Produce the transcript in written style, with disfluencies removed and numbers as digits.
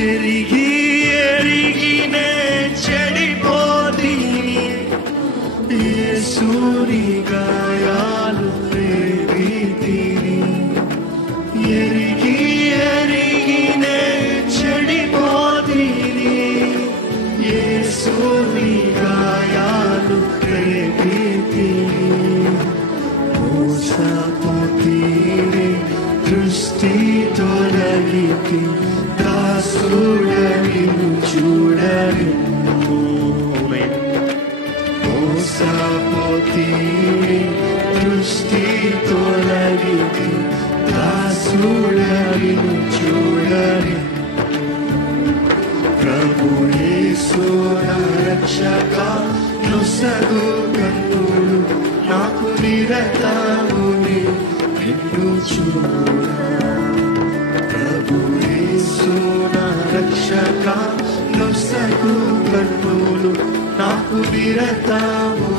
ఎరిగి ఎరిగినే చెడిపోతీని, యేసుని గాయాలు ప్రేమితిని. ఎరిగి ఎరిగినే చెడిపోతీని, యేసుని గాయాలు ప్రేమితిని. మోసపోతీని, దృష్టి తొలగితి, దాసుడని చూడని. మోసపోతీని, దృష్టి తొలగితి, దాసుడని చూడని. ప్రభు యేసు నా రక్షక, నొసగు కన్నులు నాకు నిరతము నిన్ను చూడ. ప్రభు యేసు నా రక్షక, నొసగు కన్నులు నాకు నిరతము